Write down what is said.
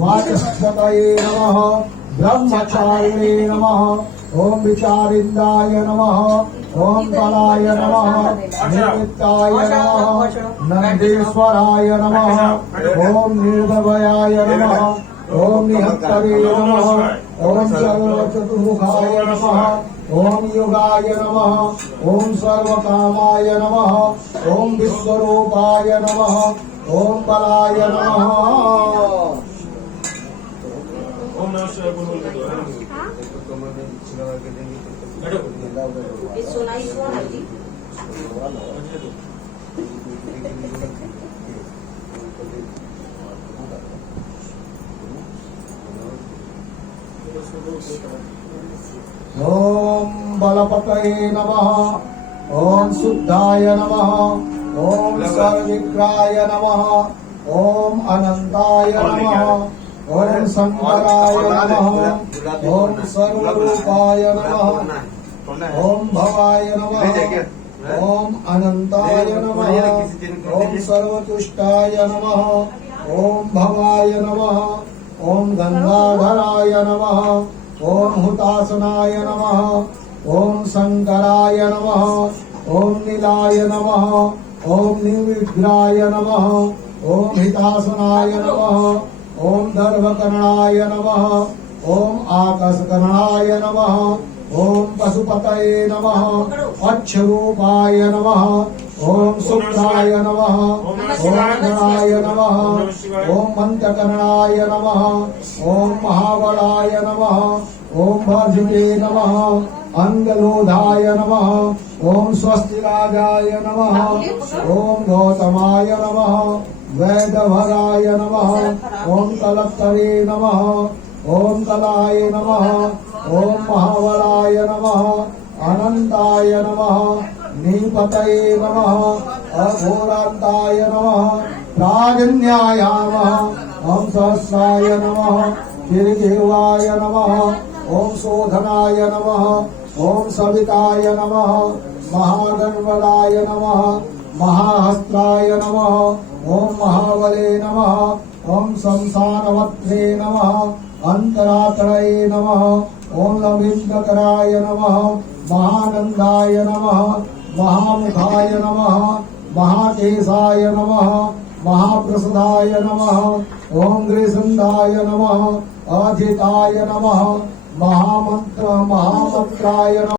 वाचस्पतये नमः ब्रह्मचारिणे नमः ओम विचारिंदाय नमः ओम बलाय नमः निमित्ताय नमः नंदीश्वराय नमः ओम निर्भयाय नमः ओम निहत्तरे नमः ओम सर्वचतुर्मुखाय नमः ओम युगाय नमः ओम सर्वकामाय नमः ओम विश्वरूपाय नमः ओम बलाय नमः ओम नमः शिवाय बोलो। ओम बलपतये नमः ओम शुद्धाय नमः ओम सर्वविग्रहाय नमः ओम अनंताय नमः ओम शंकराय नमः ओम सर्वरूपाय नमः ओम भवाय नमः ओम अनंताय नमः ओम सर्वतुष्टाय नमः ओम भवाय नमः ओम गंगाधराय नमः ओम हुतासनाय नमः ओम शंकराय नमः ओम नीलाय नमः ओम निर्विघ्नाय नमः ओम हितासनाय नमः ओम दर्भकर्णाय नमः ओम आकाशकर्णाय नमः ओम पशुपतये नमः अक्षरूपाय नमः ओम शुक्राय नमः ओम गणाय नमः ओम मंत्रकर्णाय नमः ओम महाबलाय नमः ओम भर्जिते नमः अंगलोधाय नमः ओम स्वस्तिराजाय नमः ओम गौतमाय नमः वैदभराय नमः ओम कलत्तरे नमः ओम कलाय नमः ओम महाबलाय नमः अनंताय नमः नीपतये नमः अघोरान्ताय नमः राजन्याय नमः ओम सहस्राय नमः गिरिदेवाय नमः ओम शोधनाय नमः ओम सविताय नमः महागणपताय नमः महाहस्त्राय नमः ओम महाबले नमः ओम शंसानवत्रे नमः अंतरात्रये नमः ओम लविन्दकराय नमः महानंदाय नमः महामुखाय नमः महाकेशाय नमः महाप्रसादाय नमः ओम ग्रीसंदाय नमः अजिताय नमः महामंत्राय नमः।